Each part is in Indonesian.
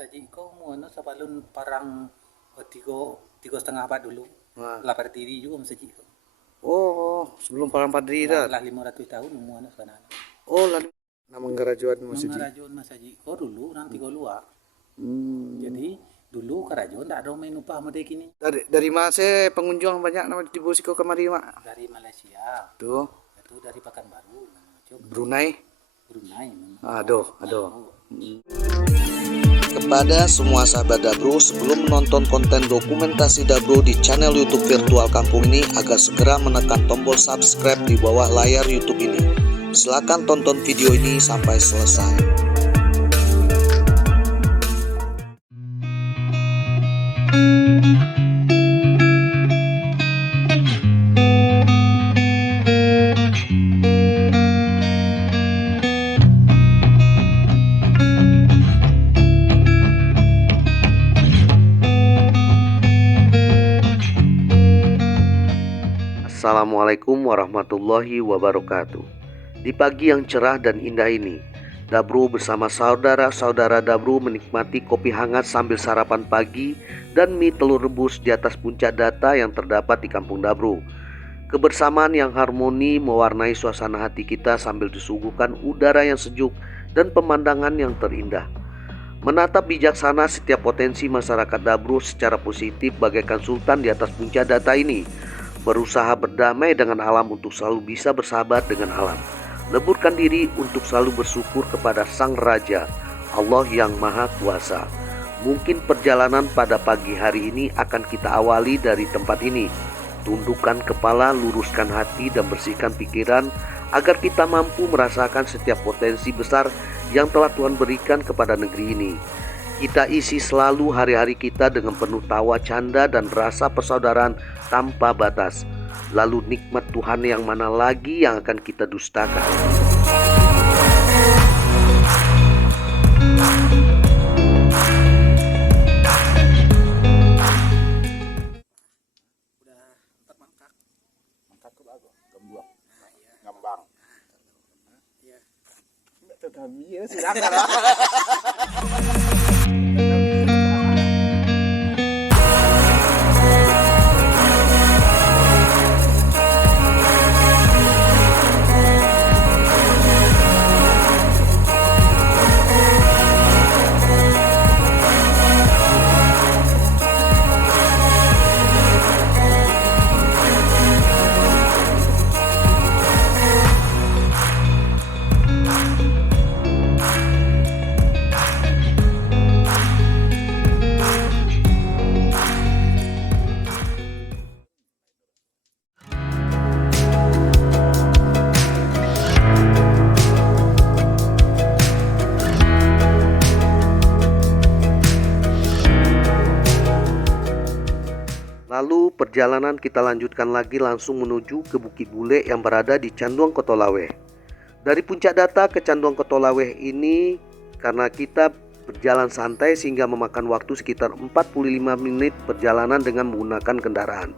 saji ko mo sapalun parang tiga setengah empat dulu. Wah. Lapar tiri juga saji ko. Sebelum Parang Padri dah. Lah 500 tahun mo sana. Lalu nama ngerajuan masjid. Mengarajon saji ko dulu nanti ko luar. Hmm. Jadi dulu karajon tak ada main upah mode kini. Dari mana pengunjung banyak nama di Bosiko kemari, Mak? Dari Malaysia. Tuh. Itu dari Pekanbaru. Brunei. Memang. Aduh. Kepada semua sahabat Dabro, sebelum menonton konten dokumentasi Dabro di channel YouTube Virtual Kampung ini, agar segera menekan tombol subscribe di bawah layar YouTube ini. Silakan tonton video ini sampai selesai. Assalamualaikum warahmatullahi wabarakatuh. Di pagi yang cerah dan indah ini, Dabro bersama saudara-saudara Dabro menikmati kopi hangat sambil sarapan pagi dan mie telur rebus di atas puncak data yang terdapat di kampung Dabro. Kebersamaan yang harmoni mewarnai suasana hati kita sambil disuguhkan udara yang sejuk dan pemandangan yang terindah. Menatap bijaksana setiap potensi masyarakat Dabro secara positif bagaikan sultan di atas puncak data ini, berusaha berdamai dengan alam untuk selalu bisa bersahabat dengan alam. Leburkan diri untuk selalu bersyukur kepada Sang Raja, Allah yang Maha Kuasa. Mungkin perjalanan pada pagi hari ini akan kita awali dari tempat ini. Tundukkan kepala, luruskan hati dan bersihkan pikiran agar kita mampu merasakan setiap potensi besar yang telah Tuhan berikan kepada negeri ini. Kita isi selalu hari-hari kita dengan penuh tawa, canda, dan rasa persaudaraan tanpa batas. Lalu nikmat Tuhan yang mana lagi yang akan kita dustakan? Udah 4 mangkak. Mangkak itu apa? Gemblong. Ngambang. Iya. Enggak tahu kami ya, silakan lah. Lalu perjalanan kita lanjutkan lagi langsung menuju ke Bukit Bule yang berada di Canduang Kotolaweh. Dari puncak data ke Canduang Kotolaweh ini karena kita berjalan santai sehingga memakan waktu sekitar 45 menit perjalanan dengan menggunakan kendaraan.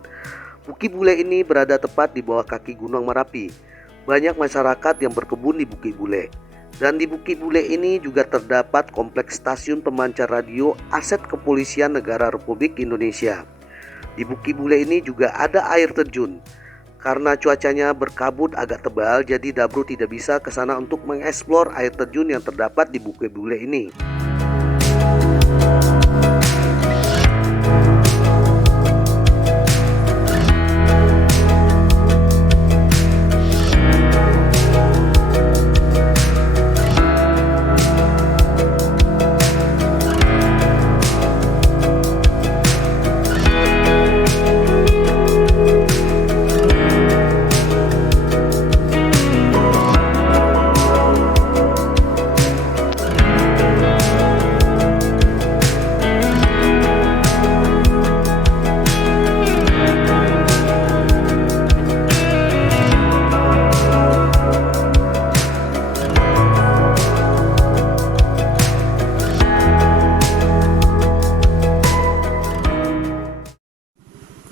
Bukit Bule ini berada tepat di bawah kaki Gunung Merapi. Banyak masyarakat yang berkebun di Bukit Bule. Dan di Bukit Bule ini juga terdapat kompleks stasiun pemancar radio aset Kepolisian Negara Republik Indonesia. Di Bukit Bule ini juga ada air terjun. Karena cuacanya berkabut agak tebal, jadi Dabro tidak bisa ke sana untuk mengeksplor air terjun yang terdapat di Bukit Bule ini.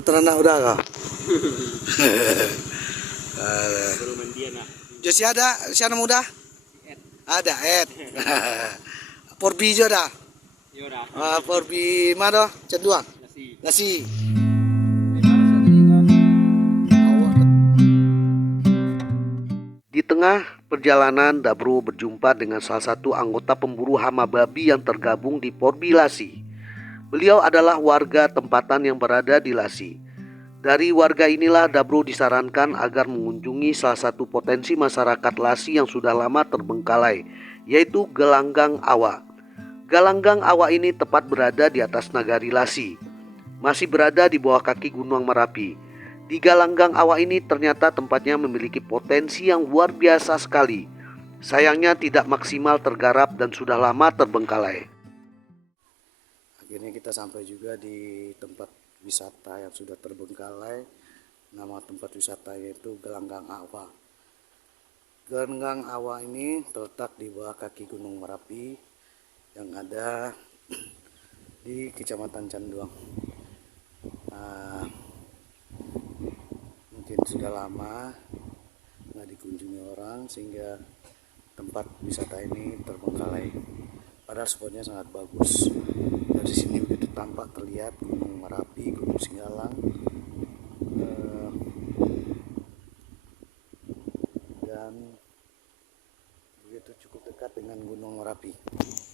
Keterangan udah kah? Josi ada, siapa muda? Ada, Ed. Porbi juga ada. Porbi mado cenduang. Nasi. Di tengah perjalanan, Dabro berjumpa dengan salah satu anggota pemburu hama babi yang tergabung di Porbi Lasi. Beliau adalah warga tempatan yang berada di Lasi. Dari warga inilah Dabro disarankan agar mengunjungi salah satu potensi masyarakat Lasi yang sudah lama terbengkalai, yaitu Gelanggang Awa. Gelanggang Awa ini tepat berada di atas Nagari Lasi, masih berada di bawah kaki Gunung Merapi. Di Gelanggang Awa ini ternyata tempatnya memiliki potensi yang luar biasa sekali. Sayangnya tidak maksimal tergarap dan sudah lama terbengkalai. Akhirnya kita sampai juga di tempat wisata yang sudah terbengkalai. Nama tempat wisatanya itu Gelanggang Awa. Gelanggang Awa ini terletak di bawah kaki Gunung Merapi yang ada di Kecamatan Canduang. Mungkin sudah lama nggak dikunjungi orang sehingga tempat wisata ini terbengkalai. Padahal spotnya sangat bagus. Dari sini begitu tampak terlihat Gunung Merapi, Gunung Singgalang, dan begitu cukup dekat dengan Gunung Merapi.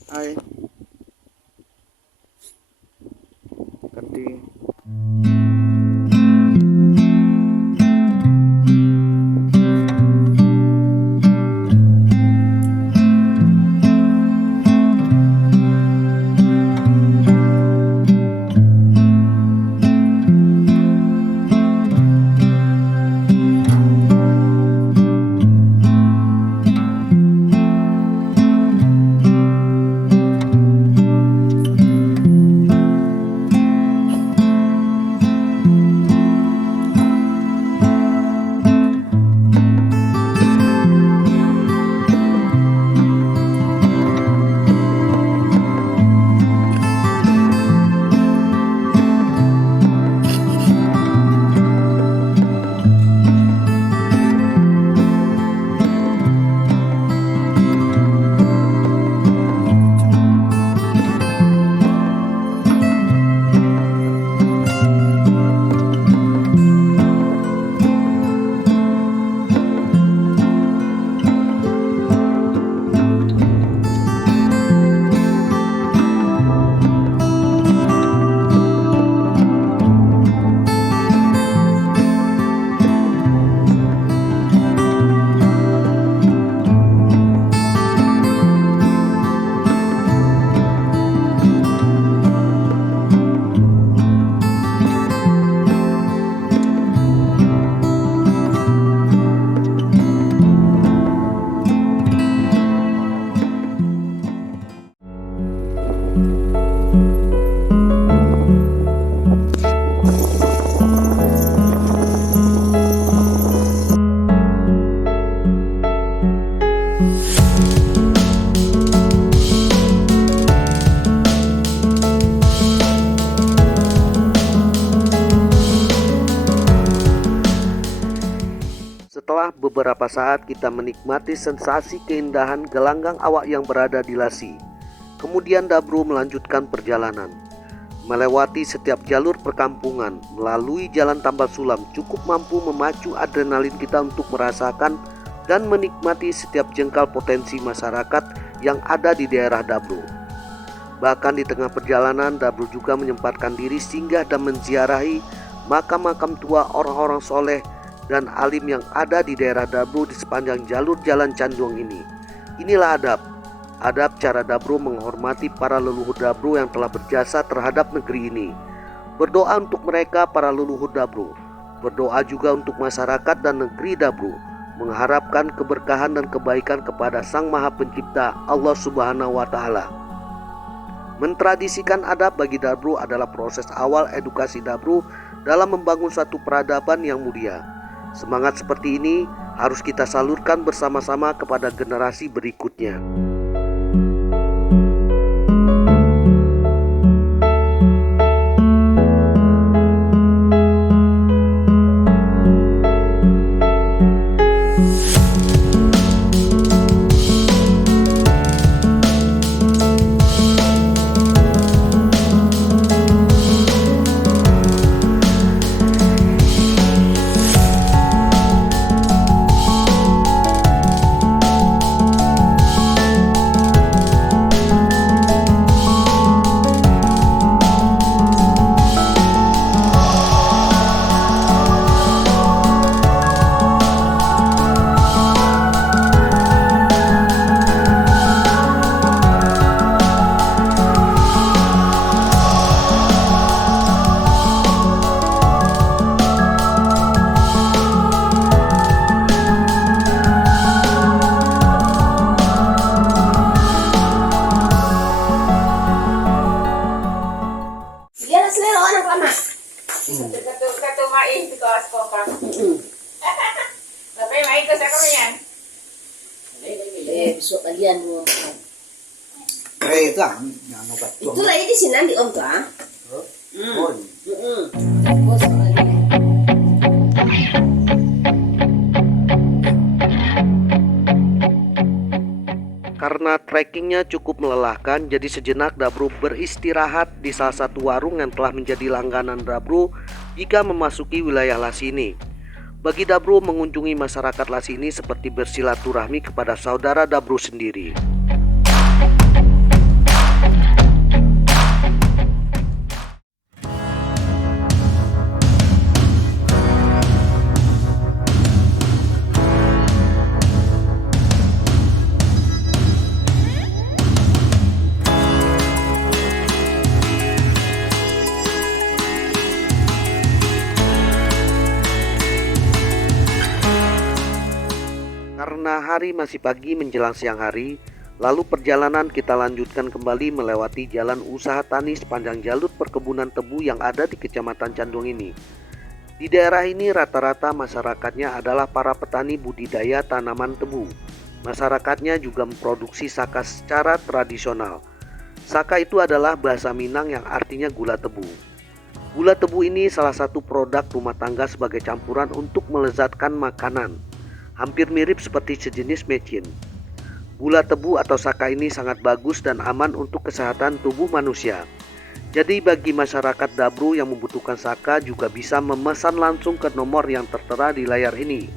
Hai, ganti. Setelah beberapa saat kita menikmati sensasi keindahan Gelanggang Awa yang berada di Lasi. Kemudian Dabro melanjutkan perjalanan. Melewati setiap jalur perkampungan, melalui jalan tambal sulam cukup mampu memacu adrenalin kita untuk merasakan dan menikmati setiap jengkal potensi masyarakat yang ada di daerah Dabro. Bahkan di tengah perjalanan, Dabro juga menyempatkan diri singgah dan menziarahi makam-makam tua orang-orang soleh dan alim yang ada di daerah Dabro di sepanjang jalur jalan Canduang ini. Inilah adab cara Dabro menghormati para leluhur Dabro yang telah berjasa terhadap negeri ini. Berdoa untuk mereka para leluhur Dabro. Berdoa juga untuk masyarakat dan negeri Dabro, mengharapkan keberkahan dan kebaikan kepada Sang Maha Pencipta Allah Subhanahu wa Ta'ala. Mentradisikan adab bagi Dabro adalah proses awal edukasi Dabro dalam membangun satu peradaban yang mulia. Semangat seperti ini harus kita salurkan bersama-sama kepada generasi berikutnya. Kata mai itu kau sekolah. Tapi mai ke sekolah yan. Besok kalian mau. Itu yang obat Itu lagi di sini di om tuh ah. tuang. Bos kalian. Karena trekkingnya cukup melelahkan, jadi sejenak Dabro beristirahat di salah satu warung yang telah menjadi langganan Dabro jika memasuki wilayah Lasi ini. Bagi Dabro, mengunjungi masyarakat Lasi ini seperti bersilaturahmi kepada saudara Dabro sendiri. Karena hari masih pagi menjelang siang hari, lalu perjalanan kita lanjutkan kembali melewati jalan usaha tani sepanjang jalur perkebunan tebu yang ada di Kecamatan Candung ini. Di daerah ini rata-rata masyarakatnya adalah para petani budidaya tanaman tebu. Masyarakatnya juga memproduksi saka secara tradisional. Saka itu adalah bahasa Minang yang artinya gula tebu. Gula tebu ini salah satu produk rumah tangga sebagai campuran untuk melezatkan makanan. Hampir mirip seperti sejenis mecin. Gula tebu atau saka ini sangat bagus dan aman untuk kesehatan tubuh manusia. Jadi bagi masyarakat Dabro yang membutuhkan saka juga bisa memesan langsung ke nomor yang tertera di layar ini.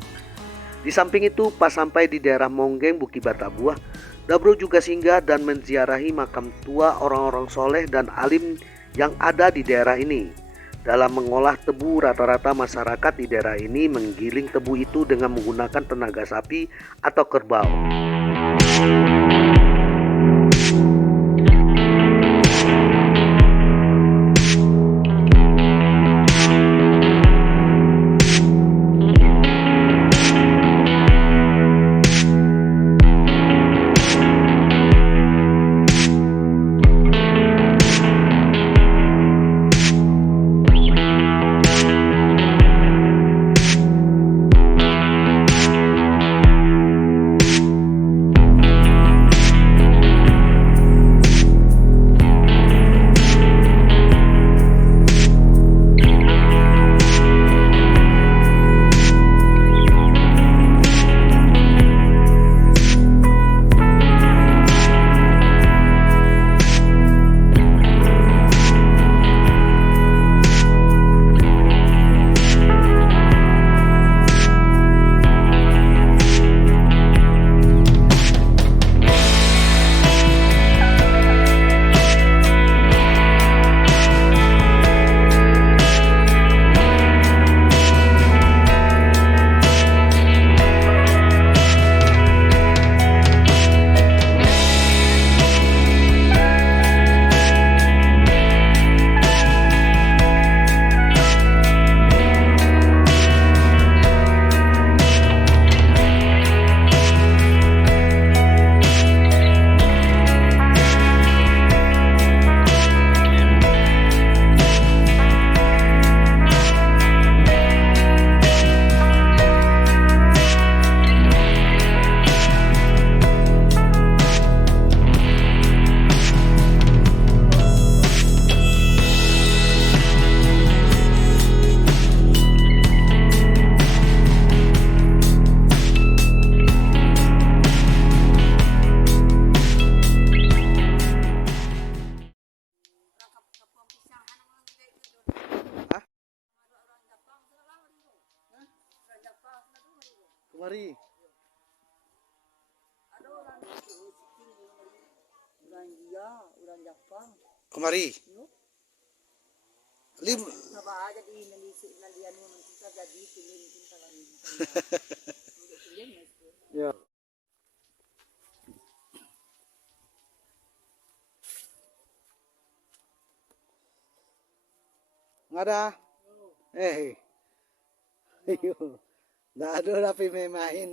Di samping itu, pas sampai di daerah Monggeng Buki Batabuah, Dabro juga singgah dan menziarahi makam tua orang-orang soleh dan alim yang ada di daerah ini. Dalam mengolah tebu, rata-rata masyarakat di daerah ini menggiling tebu itu dengan menggunakan tenaga sapi atau kerbau. Kemari. Kemari. Lim. Ya. Nggak ada. Ayo. Nggak ada tapi main.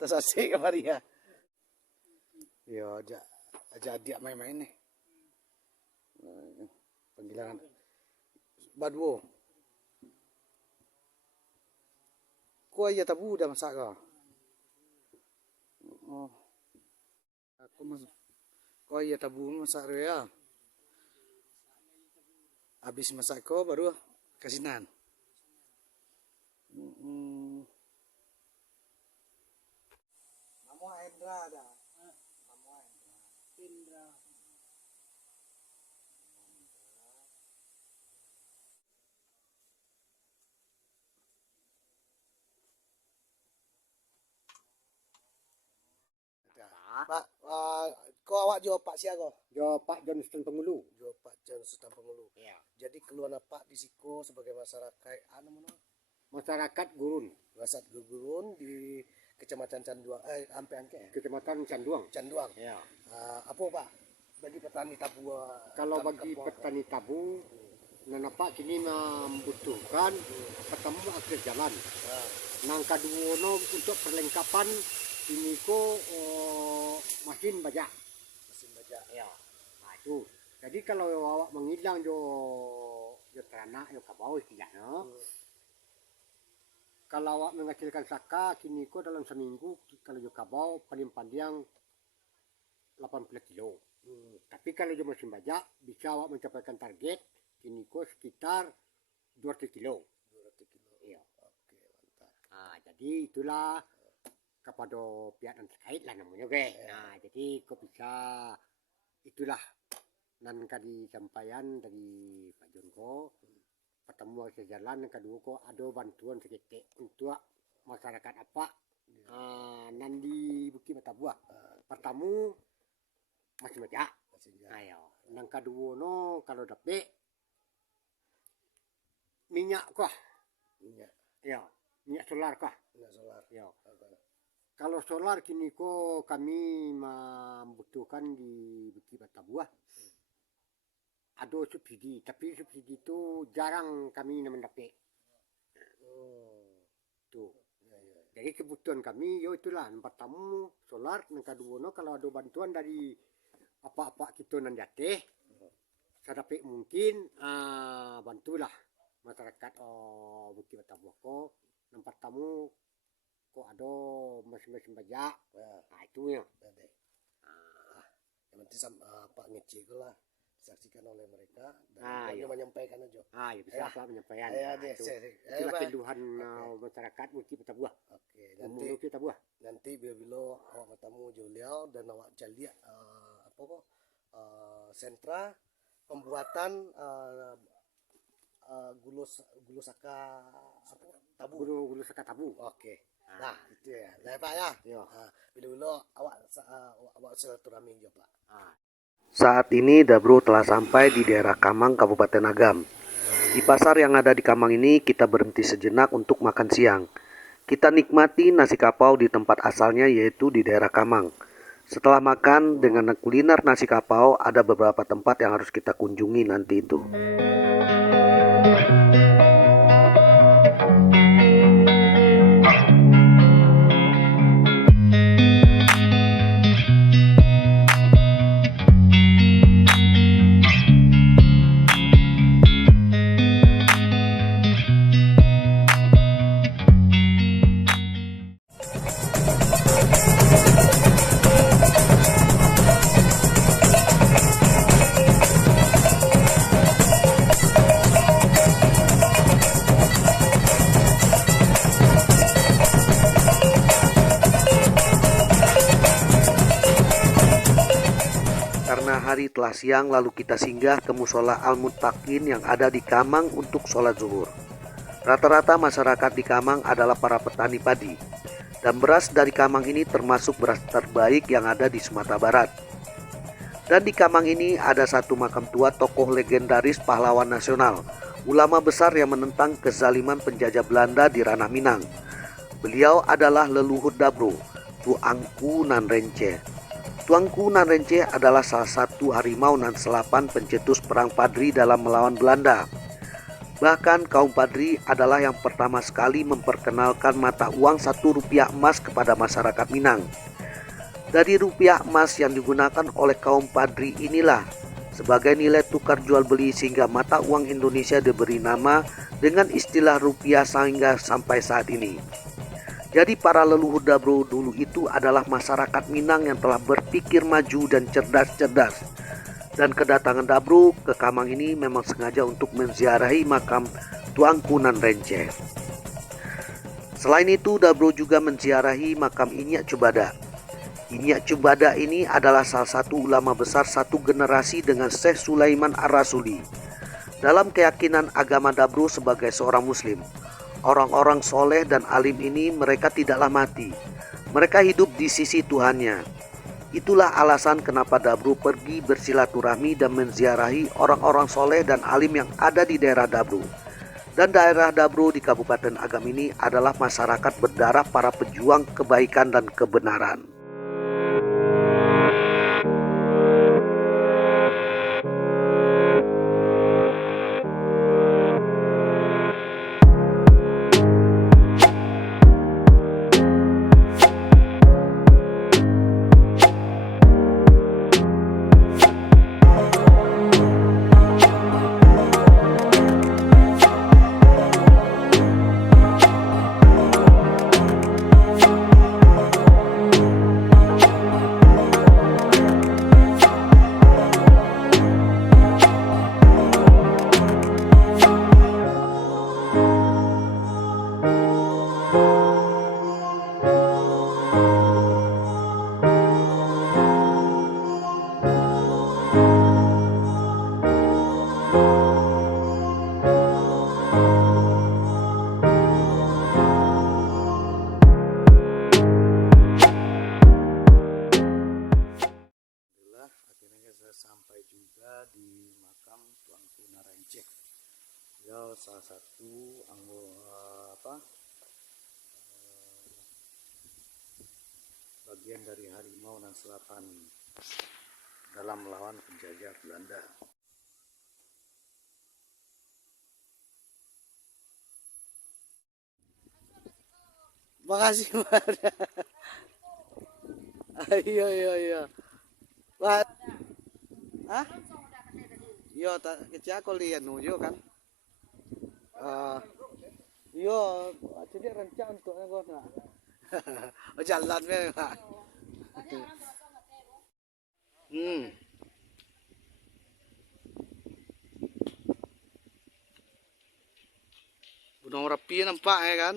Terus asik kemari ya. Yo, aja dia main-main nih. Panggilan Badwo. Kau aja tabu dah masak kau. Oh. Kau aja tabu masak ya. Habis masak kau baru kasinan. Namo Hendra ada. Namo Hendra. Pak, kau awak jawab Pak siapa kau? Jo Pak Johnston Pengulu. Jawab Pak John Sultan Pengulu. Ya. Jadi keluar Pak di Siko sebagai masyarakat Masyarakat Gurun, Masyarakat Gurun di Kecamatan Canduang, sampai angke ya? Kecamatan Canduang. Canduang. Ya. Apa Pak bagi petani tabu? Kalau bagi petani tabu, nana Pak kini membutuhkan pertama akses jalan. Nang kaduono untuk perlengkapan ini ko mesin bajak. Mesin bajak. Ya. Nah itu. Jadi kalau awak menghilang jo ternak jo kabau istilahnya. Kalau awak menghasilkan saka kini ko dalam seminggu kalau jo kabau paling panjang 80 kilo. Tapi kalau jo mesin bajak bisa awak mencapaikan target kini ko sekitar 200 kilo. 200 kilo. Iya. Oke, mantap. Nah, jadi itulah kepada pihak yang terkait lah namanya oke. Nah, jadi kok bisa itulah nan kadi sampaian dari Pak Jonko pertemuan sejalan yang kedua kok ada bantuan sedikit untuk masyarakat apa nan di Bukit Batabuah. Pertama masih banyak. Ayo, nang kedua no kalau dapat minyak kah? Minyak. Ya, minyak solar kah? Minyak solar. Ya. Kalau solar kini ko kami membutuhkan di Bukit Batabuah. Ada subsidi, tapi subsidi itu jarang kami mendapat. Tuh. Jadi kebutuhan kami, yo itulah. Yang pertama solar, yang kedua no, kalau ada bantuan dari apa-apa kita nan jatih, sedapat mungkin bantulah masyarakat Bukit Batabuah ko. Yang pertama kok ada mesin-mesin bajak, nah itu ya. Yang penting Pak ngecek lah disaksikan oleh mereka dan iya. menyampaikan aja. Ya bisa apa menyampaikan. Ya, Nah, itulah keluhan masyarakat Bukit Batabuah. Oke, Bukit Batabuah. nanti bila awak bertemu Juliau dan awak jaliak sentra pembuatan gulu saka tabu. Gulu saka tabu. Oke. Nah, itu ya. Nah, Pak ya. Iya. Bila awak silaturahmi aja, Pak. Saat ini Dabro telah sampai di daerah Kamang, Kabupaten Agam. Di pasar yang ada di Kamang ini kita berhenti sejenak untuk makan siang. Kita nikmati nasi kapau di tempat asalnya yaitu di daerah Kamang. Setelah makan dengan kuliner nasi kapau ada beberapa tempat yang harus kita kunjungi nanti itu. Karena hari telah siang lalu kita singgah ke musola Al-Muttaqin yang ada di Kamang untuk sholat zuhur. Rata-rata masyarakat di Kamang adalah para petani padi. Dan beras dari Kamang ini termasuk beras terbaik yang ada di Sumatera Barat. Dan di Kamang ini ada satu makam tua tokoh legendaris pahlawan nasional, ulama besar yang menentang kezaliman penjajah Belanda di Ranah Minang. Beliau adalah leluhur Dabro, Tuanku Nan Renceh. Tuanku Nan Renceh adalah salah satu harimau nan selapan pencetus perang Padri dalam melawan Belanda. Bahkan kaum Padri adalah yang pertama sekali memperkenalkan mata uang Rp1 emas kepada masyarakat Minang. Dari rupiah emas yang digunakan oleh kaum Padri inilah sebagai nilai tukar jual beli sehingga mata uang Indonesia diberi nama dengan istilah rupiah sehingga sampai saat ini. Jadi para leluhur Dabro dulu itu adalah masyarakat Minang yang telah berpikir maju dan cerdas-cerdas. Dan kedatangan Dabro ke Kamang ini memang sengaja untuk menziarahi makam Tuanku Nan Renceh. Selain itu, Dabro juga menziarahi makam Inyak Cubada. Inyak Cubada ini adalah salah satu ulama besar satu generasi dengan Syekh Sulaiman Ar-Rasuli. Dalam keyakinan agama Dabro sebagai seorang muslim, orang-orang soleh dan alim ini mereka tidaklah mati. Mereka hidup di sisi Tuhannya. Itulah alasan kenapa Dabro pergi bersilaturahmi dan menziarahi orang-orang soleh dan alim yang ada di daerah Dabro. Dan daerah Dabro di Kabupaten Agam ini adalah masyarakat berdarah para pejuang kebaikan dan kebenaran. Sampai juga di makam Tuanku Nan Renceh. Beliau salah satu anggota bagian dari Harimau Nan Selatan dalam melawan penjajah Belanda. Makasih, Mbak. Iya. Wat. Hah? Yo tak kecil aku lihat nuju kan. Yo jadi rencana untuk aku nak. Jalan memang. Gunung Rapi nampak ya kan?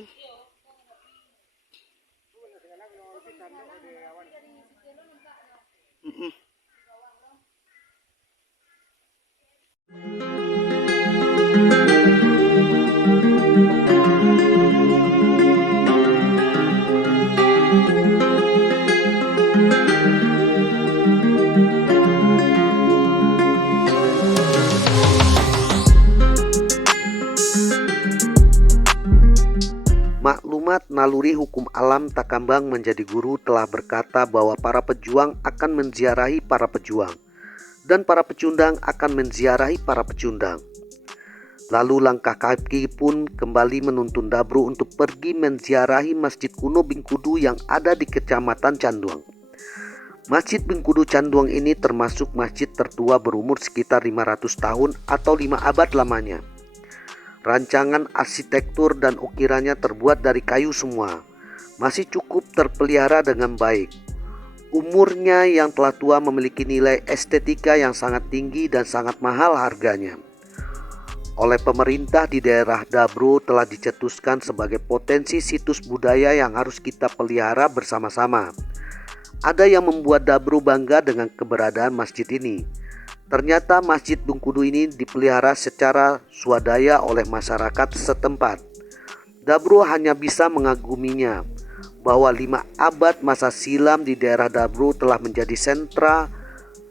Maklumat naluri hukum alam Takambang menjadi guru telah berkata bahwa para pejuang akan menziarahi para pejuang dan para pecundang akan menziarahi para pecundang. Lalu langkah kaki pun kembali menuntun Dabro untuk pergi menziarahi Masjid Kuno Bingkudu yang ada di Kecamatan Canduang. Masjid Bingkudu Canduang ini termasuk masjid tertua berumur sekitar 500 tahun atau 5 abad lamanya. Rancangan arsitektur dan ukirannya terbuat dari kayu semua. Masih cukup terpelihara dengan baik. Umurnya yang telah tua memiliki nilai estetika yang sangat tinggi dan sangat mahal harganya. Oleh pemerintah di daerah Dabro telah dicetuskan sebagai potensi situs budaya yang harus kita pelihara bersama-sama. Ada yang membuat Dabro bangga dengan keberadaan masjid ini. Ternyata Masjid Bingkudu ini dipelihara secara swadaya oleh masyarakat setempat. Dabro hanya bisa mengaguminya bahwa 5 abad masa silam di daerah Dabro telah menjadi sentra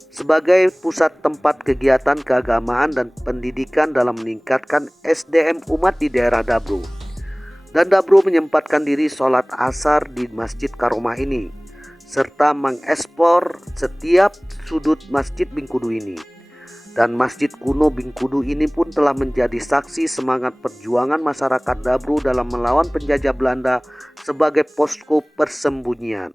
sebagai pusat tempat kegiatan keagamaan dan pendidikan dalam meningkatkan SDM umat di daerah Dabro. Dan Dabro menyempatkan diri sholat asar di Masjid Karomah ini, serta mengekspor setiap sudut Masjid Bingkudu ini. Dan Masjid Kuno Bingkudu ini pun telah menjadi saksi semangat perjuangan masyarakat Dabro dalam melawan penjajah Belanda sebagai posko persembunyian.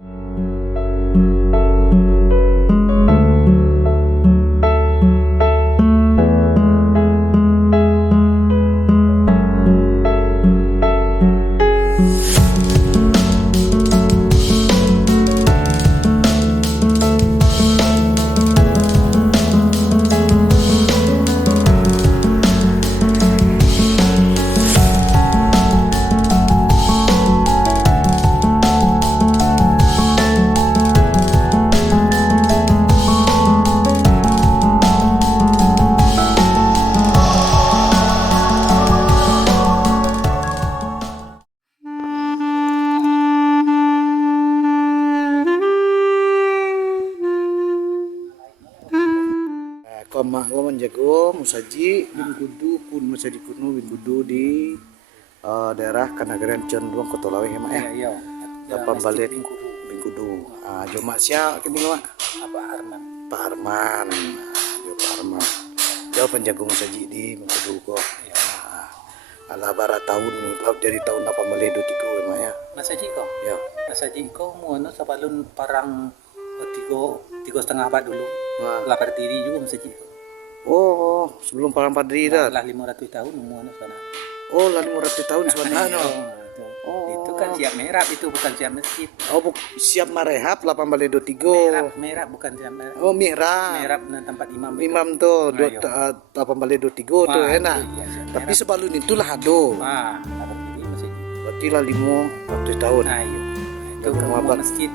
penjago musaji bin kudu pun musaji kuno bin kudu di daerah Kanagaran Conduang Kota Lawe ya mak ya. Iya. Dapat balik bin kudu. Joma sia kini mak. Apa Arman? Pak Arman. Pak Arman. Dia penjago musaji di Kudu kok. Ala bara tahun dari tahun 1823 ya mak ya. Masa Jiko? Ya. Masa Jiko muano sabalun parang tiga setengah abad dulu. Nah. Lapar diri juga Masa Jiko. Oh, sebelum Parang Padri dah. Lah 500 tahun muano sana. Oh, lalu 500 tahun sebenarnya. Oh. Itu kan siap merah, itu bukan siap masjid. Oh, siap marehab 1823. Merah bukan siap merah. Oh, mihrab. Merah tempat imam. Itu. Imam tuh Nah, iya. 1823 tuh enak. Iya, siap Tapi merah. sebelum itulah ado. Lapar diri masjid. Berarti lah 500 tahun. Nah, iya. Itu Yang ke abad. masjid.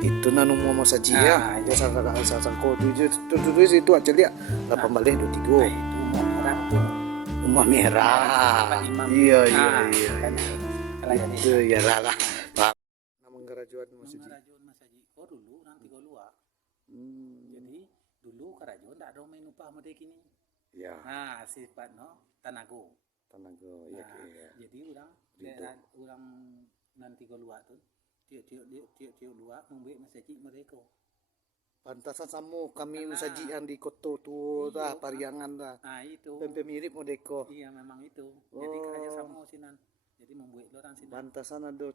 Itu nanu mau saji Nah, ya. iya. Dia sang kode itu aja dia 1823. Nah, itu mau merah tuh. Umah merah. Tempat imam. Iya. Kan. Kalau jadi Itu ya lah. Pak. Nama kerajuan masjid. Kerajuan Masa Jiko dulu nanti go luar. Jadi dulu kerajuan tak ada main upah model kini. Ya, Nah, sifat no tanago. tenaga ya Nah, kayak. jadi orang nanti go luar tuh tiap luar membuat masjid mereka. Pantasan sama kami musaji yang di Koto tuh dah Pariangan dah. Nah, itu. Tempe mirip modeko. Iya, memang itu. Jadi Oh. kerja sama sinan. Jadi membuat orang sinan. Pantasan ada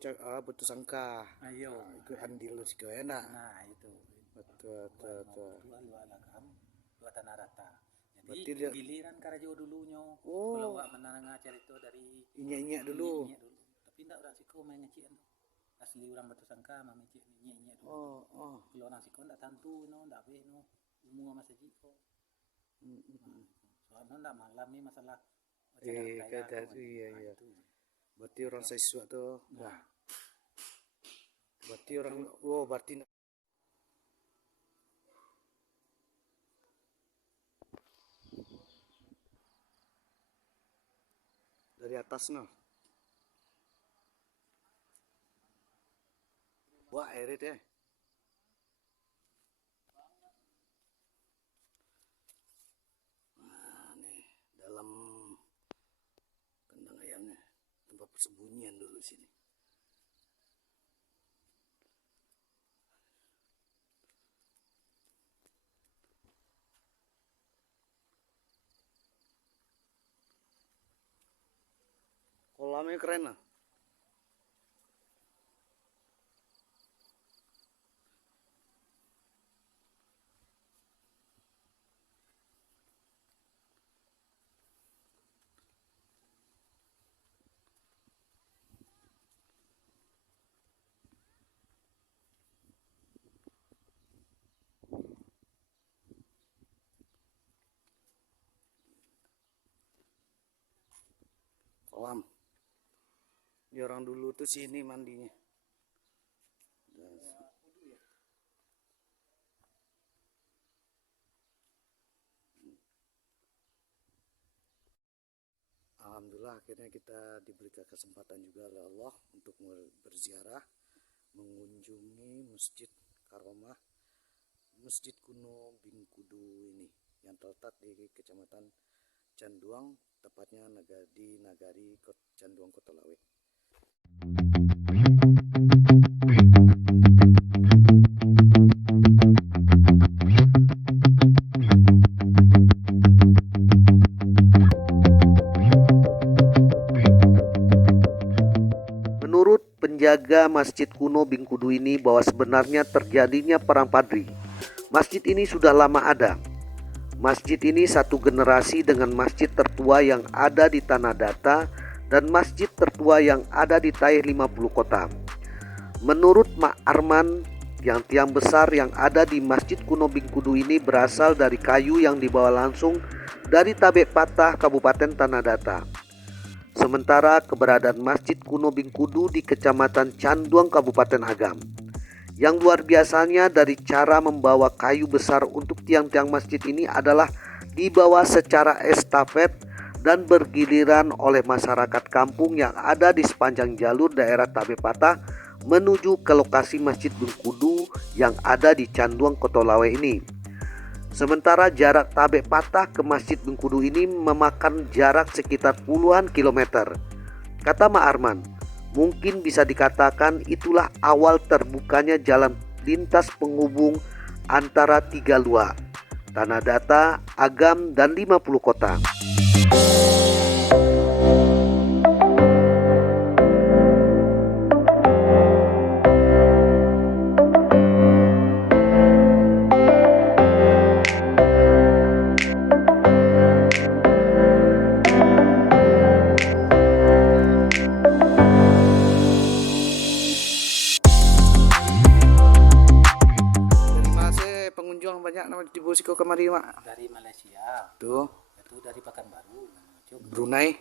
betul sangka. Ayo. Ikut andil lu sih enak. Nah, itu. Betul. Dua lagam, dua tanah rata. Berarti Jadi dia- giliran karajo dulunya. Oh. Kalau wak menarang cerita dari Inyak dulu. Inyak dulu. Tapi ndak orang siko main ngecik. Asli orang batu sangka mah ngecik inyak dulu. Oh. Kalau orang siko ndak tantu no, ndak be no. Umum sama sejiko. Soalnya ndak malam ni masalah. Kata iya. Berarti orang sesuatu tuh. Wah. Berarti orang berarti dari atas noh. Wah, air deh. Nah, nih dalam kandang ayamnya tempat persembunyian dulu sini. Kolamnya keren lah. Kolam. Di orang dulu tuh sini mandinya. Alhamdulillah akhirnya kita diberikan kesempatan juga oleh Allah untuk berziarah mengunjungi Masjid Karomah, Masjid kuno Bin Kudu ini yang terletak di Kecamatan Canduang, tepatnya di Nagari Canduang Kota Lawe. Menurut penjaga Masjid kuno Bin Kudu ini bahwa sebenarnya terjadinya Perang Padri. Masjid ini sudah lama ada. Masjid ini satu generasi dengan masjid tertua yang ada di Tanah Data dan masjid tertua yang ada di Taih 50 Kota. Menurut Mak Arman, yang tiang besar yang ada di Masjid kuno Bin Kudu ini berasal dari kayu yang dibawa langsung dari Tabek Patah, Kabupaten Tanah Data. Sementara keberadaan Masjid kuno Bin Kudu di Kecamatan Canduang, Kabupaten Agam. Yang luar biasanya dari cara membawa kayu besar untuk tiang-tiang masjid ini adalah dibawa secara estafet dan bergiliran oleh masyarakat kampung yang ada di sepanjang jalur daerah Tabek Patah menuju ke lokasi Masjid Bin Kudu yang ada di Canduang Kota Lawe ini. Sementara jarak Tabek Patah ke Masjid Bengkudu ini memakan jarak sekitar puluhan kilometer. Kata Ma Arman, mungkin bisa dikatakan itulah awal terbukanya jalan lintas penghubung antara 3 luar, Tanah Data, Agam, dan 50 kota. Pengunjung banyak nama di Bosiko kemari mak. Dari Malaysia, Tuh, itu dari Pekanbaru, Cuk. Brunei.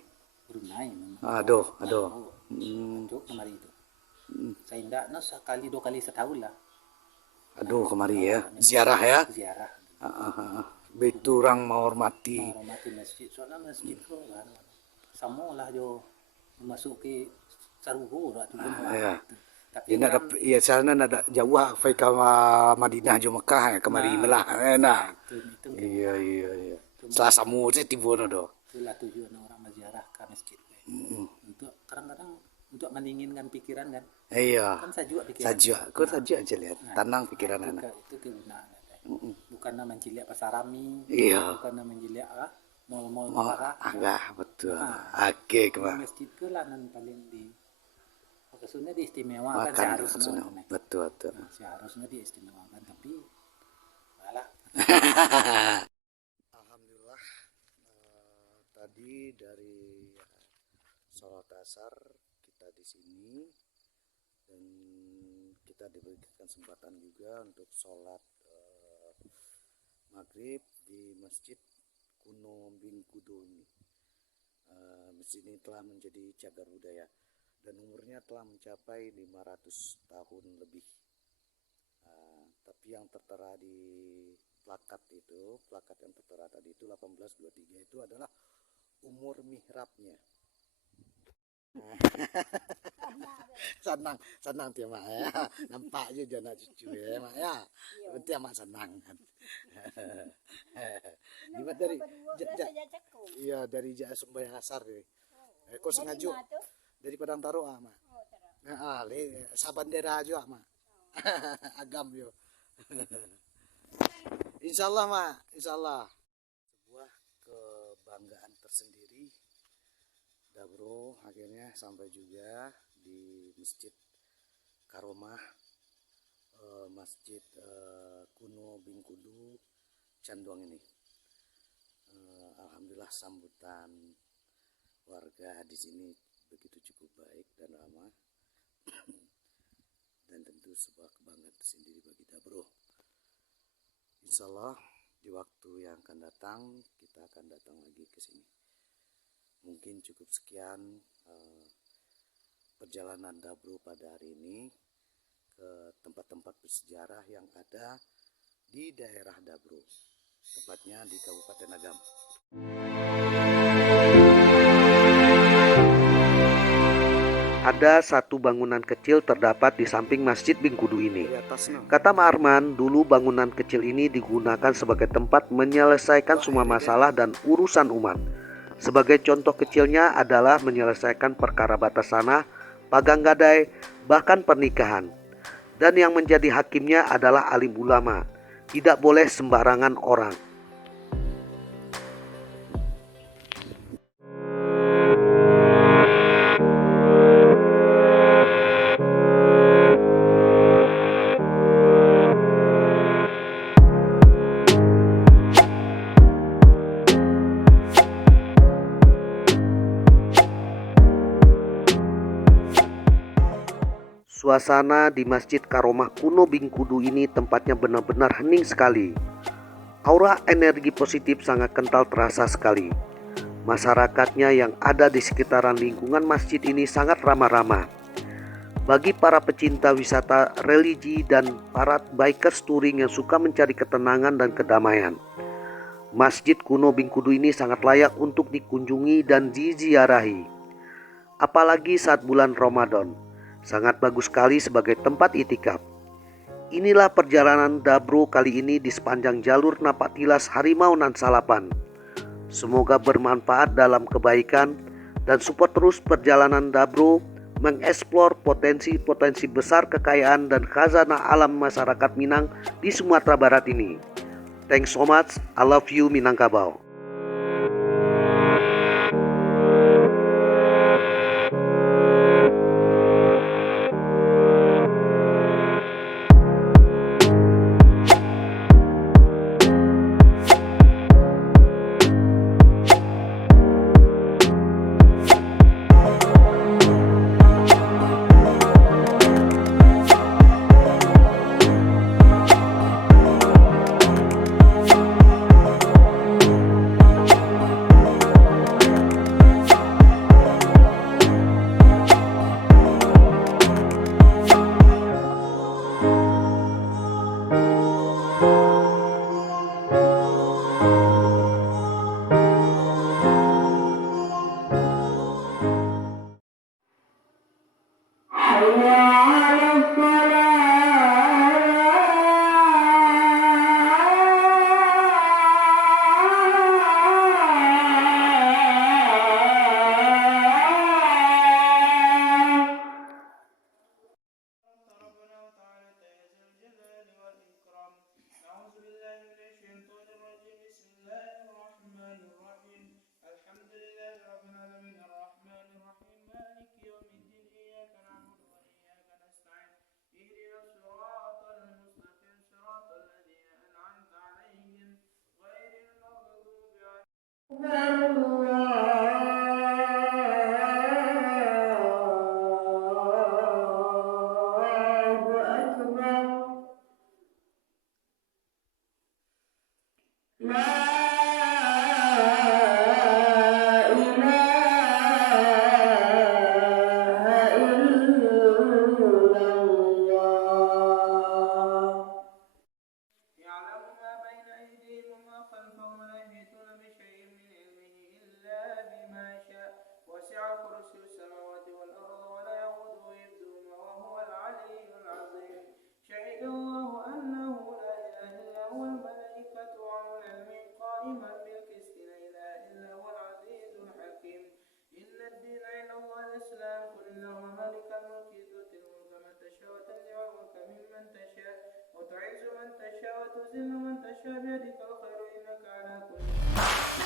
Brunei memang. Aduh. Cuk kemari itu. Saya tidak sekali 2 kali setahun lah Aduh kemari ya. Ziarah ya. ziarah. Begitu orang mau hormati. Menghormati masjid, soalnya masjid itu kan sama lah jo memasuki Sarugo lah tu. Ya. Tapi Ya nak ya sana nak jauh fai ke Madinah jo Mekah kemari melah. Nah. itu Iya. Selasa mu je tiba do. itulah tujuan orang menziarah ke masjid. Untuk kadang-kadang untuk meningginkan pikiran kan. Iya. Kan saja pikiran. Saja, kau saja aja lihat. Tenang pikiran itu, anak. itu kegunaan. Bukan mencilik pasar Rami. Iya. Bukan mencilik mall-mall Oh, negara. agak betul. Oke, kemah. Masjid ke lah nan paling di maksudnya diistimewakan Makan seharusnya. betul. Seharusnya diistimewakan tapi malah Alhamdulillah tadi dari sholat asar kita di sini dan kita diberikan kesempatan juga untuk sholat maghrib di Masjid Kuno Bengkudu ini. Masjid ini telah menjadi cagar budaya dan umurnya telah mencapai 500 tahun lebih. Tapi yang tertera di plakat yang tertera tadi itu 1823 itu adalah umur mihrabnya. senang dia mak ya, nampak aja anak cucu ya mak ya, nanti mak senang kan. Gimana dari sembahyang asar deh. Kok sengaja dari Padang Taro mak. Sabandera aja mak. Agam yo. Insyaallah mak, insyaallah. Sebuah kebanggaan tersendiri. Dabro akhirnya sampai juga di Masjid Karomah, Masjid Kuno Bengkudu Canduang ini. Alhamdulillah sambutan warga di sini begitu cukup baik dan ramah. Dan tentu sebuah kebanggaan tersendiri bagi Dabro. Insyaallah di waktu yang akan datang kita akan datang lagi ke sini. Mungkin cukup sekian perjalanan Dabro pada hari ini ke tempat-tempat bersejarah yang ada di daerah Dabro, tepatnya di Kabupaten Agam. Ada satu bangunan kecil terdapat di samping Masjid Bengkudu ini. Kata Ma Arman, dulu bangunan kecil ini digunakan sebagai tempat menyelesaikan semua masalah dan urusan umat. Sebagai contoh kecilnya adalah menyelesaikan perkara batas tanah, pagang gadai, bahkan pernikahan. Dan yang menjadi hakimnya adalah alim ulama. Tidak boleh sembarangan orang. Suasana di Masjid Karomah Kuno Bengkudu ini tempatnya benar-benar hening sekali. Aura energi positif sangat kental terasa sekali. Masyarakatnya yang ada di sekitaran lingkungan masjid ini sangat ramah-ramah. Bagi para pecinta wisata religi dan para bikers touring yang suka mencari ketenangan dan kedamaian, Masjid Kuno Bengkudu ini sangat layak untuk dikunjungi dan diziarahi. Apalagi saat bulan Ramadan. Sangat bagus sekali sebagai tempat itikaf. Inilah perjalanan Dabro kali ini di sepanjang jalur Napaktilas Harimau Nan Salapan. Semoga bermanfaat dalam kebaikan dan support terus perjalanan Dabro mengeksplor potensi-potensi besar kekayaan dan khazanah alam masyarakat Minang di Sumatera Barat ini. Thanks so much. I love you Minangkabau.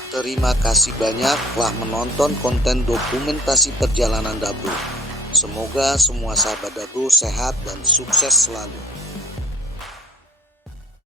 Terima kasih banyak telah menonton konten dokumentasi perjalanan Dabro. Semoga semua sahabat Dabro sehat dan sukses selalu.